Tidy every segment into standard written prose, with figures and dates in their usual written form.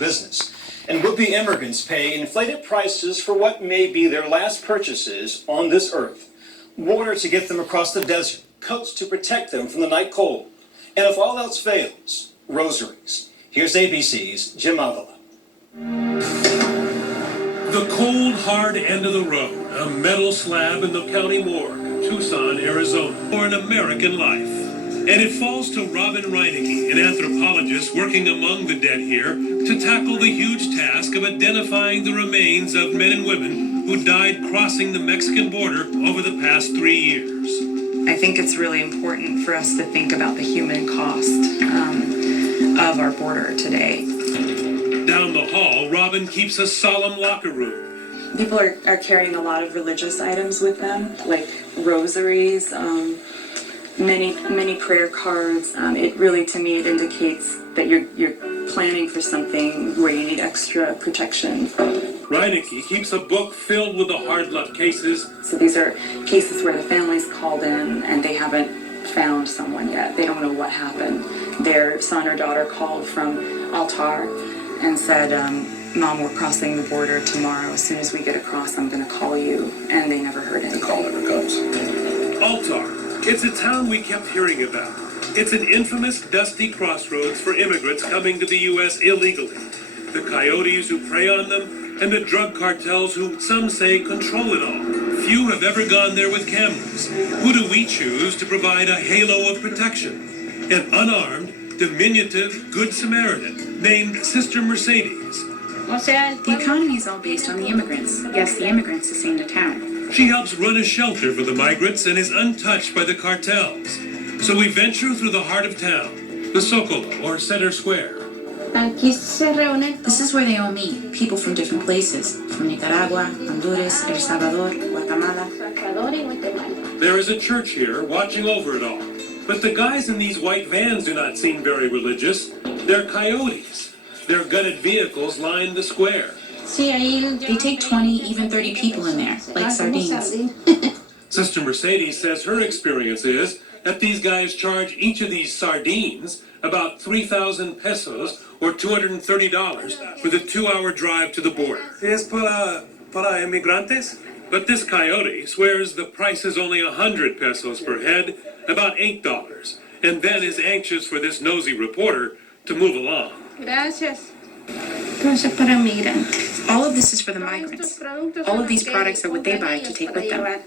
business. And would-be immigrants pay inflated prices for what may be their last purchases on this earth. Water to get them across the desert, coats to protect them from the night cold, and if all else fails, rosaries. Here's ABC's Jim Avila. The cold, hard end of the road, a metal slab in the county morgue, Tucson, Arizona, for an American life. And it falls to Robin Reinecke, an anthropologist working among the dead here, to tackle the huge task of identifying the remains of men and women who died crossing the Mexican border over the past 3 years. I think it's really important for us to think about the human cost of our border today. Down the hall, Robin keeps a solemn locker room. People are carrying a lot of religious items with them, like rosaries, many prayer cards. It really, to me, it indicates that you're planning for something where you need extra protection. Reinecke keeps a book filled with the hard luck cases. So these are cases where the family's called in and they haven't found someone yet. They don't know what happened. Their son or daughter called from Altar and said, Mom, we're crossing the border tomorrow. As soon as we get across, I'm going to call you. And they never heard anything. The call never comes. Altar. It's a town we kept hearing about. It's an infamous dusty crossroads for immigrants coming to the U.S. illegally. The coyotes who prey on them, and the drug cartels who some say control it all. Few have ever gone there with cameras. Who do we choose to provide a halo of protection? An unarmed, diminutive Good Samaritan named Sister Mercedes. The economy is all based on the immigrants. Yes, the immigrants sustain the town. She helps run a shelter for the migrants and is untouched by the cartels. So we venture through the heart of town, the Zocalo, or Center Square. This is where they all meet, people from different places, from Nicaragua, Honduras, El Salvador, Guatemala. There is a church here watching over it all. But the guys in these white vans do not seem very religious. They're coyotes. Their gutted vehicles line the square. They take 20, even 30 people in there, like sardines. Sister Mercedes says her experience is that these guys charge each of these sardines about 3,000 pesos or $230 for the 2-hour drive to the border. Es para emigrantes? But this coyote swears the price is only 100 pesos per head, about $8, and then is anxious for this nosy reporter to move along. All of this is for the migrants. All of these products are what they buy to take with them.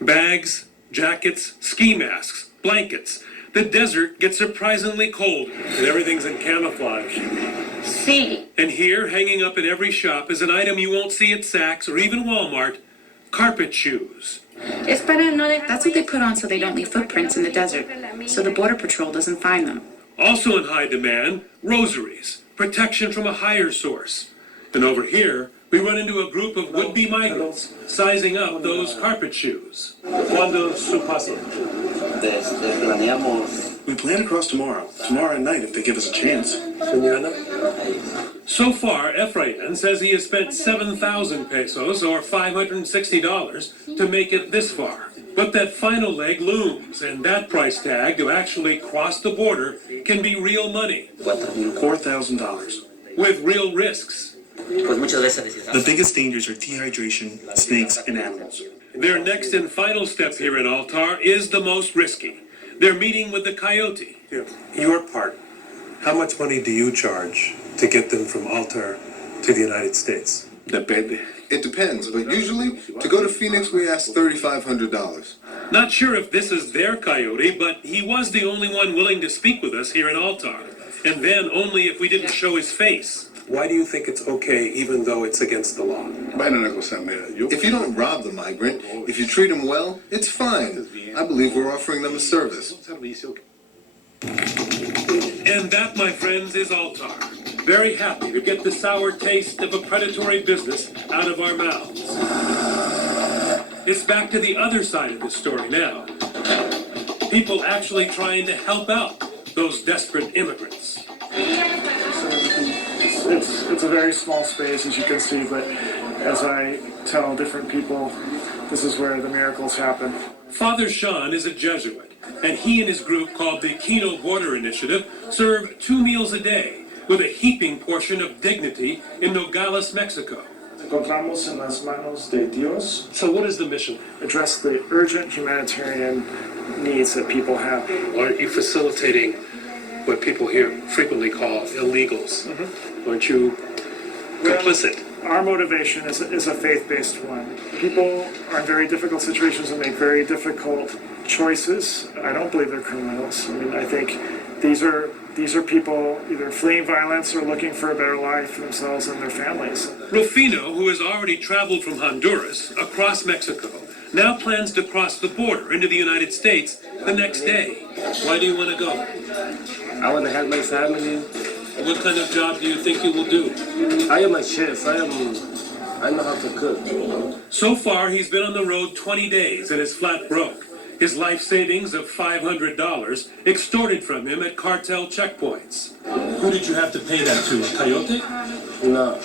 Bags, jackets, ski masks, blankets. The desert gets surprisingly cold, and everything's in camouflage. And here, hanging up in every shop, is an item you won't see at Saks or even Walmart: carpet shoes. That's what they put on so they don't leave footprints in the desert, so the Border Patrol doesn't find them. Also in high demand, rosaries, protection from a higher source. And over here, we run into a group of would-be migrants sizing up those carpet shoes. ¿Cuándo su paso? We plan to cross tomorrow night if they give us a chance. So far, Efrain says he has spent 7,000 pesos or $560 to make it this far. But that final leg looms, and that price tag to actually cross the border can be real money. $4,000. With real risks. The biggest dangers are dehydration, snakes, and animals. Their next and final step here in Altar is the most risky. They're meeting with the coyote. Your part. How much money do you charge to get them from Altar to the United States? Depende. It depends, but usually, to go to Phoenix, we ask $3,500. Not sure if this is their coyote, but he was the only one willing to speak with us here in Altar. And then only if we didn't show his face. Why do you think it's okay even though it's against the law? If you don't rob the migrant, if you treat him well, it's fine. I believe we're offering them a service. And that, my friends, is Altar. Very happy to get the sour taste of a predatory business out of our mouths. It's back to the other side of the story now. People actually trying to help out those desperate immigrants. It's a very small space, as you can see, but as I tell different people, this is where the miracles happen. Father Sean is a Jesuit, and he and his group called the Kino Border Initiative serve 2 meals a day with a heaping portion of dignity in Nogales, Mexico. Encontramos en las manos de Dios. So what is the mission? Address the urgent humanitarian needs that people have. Aren't you facilitating what people here frequently call illegals? Aren't you complicit? Our motivation is a faith-based one. People are in very difficult situations and make very difficult choices. I don't believe they're criminals. I mean, I think these are people either fleeing violence or looking for a better life for themselves and their families. Rufino, who has already traveled from Honduras across Mexico, now plans to cross the border into the United States the next day. Why do you want to go? I want to help my family. What kind of job do you think you will do? I am a chef. I know how to cook. So far, he's been on the road 20 days and is flat broke. His life savings of $500 extorted from him at cartel checkpoints. Who did you have to pay that to? A coyote? No,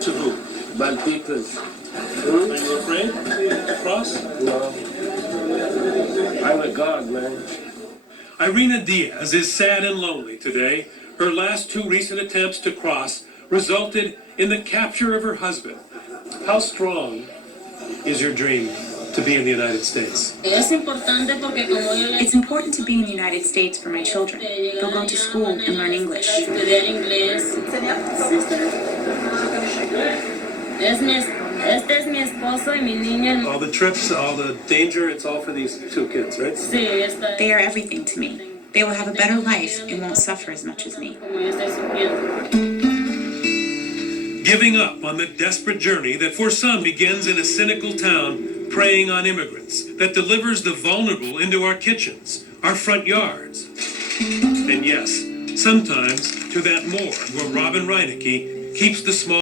To who? bad people. Are you afraid to cross? No, I'm a God, man. Irina Diaz is sad and lonely today. Her last two recent attempts to cross resulted in the capture of her husband. How strong is your dream to be in the United States? It's important to be in the United States for my children. They'll go to school and learn English. All the trips, all the danger, it's all for these two kids, right? They are everything to me. They will have a better life and won't suffer as much as me. Giving up on the desperate journey that for some begins in a cynical town preying on immigrants, that delivers the vulnerable into our kitchens, our front yards. And yes, sometimes to that morgue where Robin Reinecke keeps the small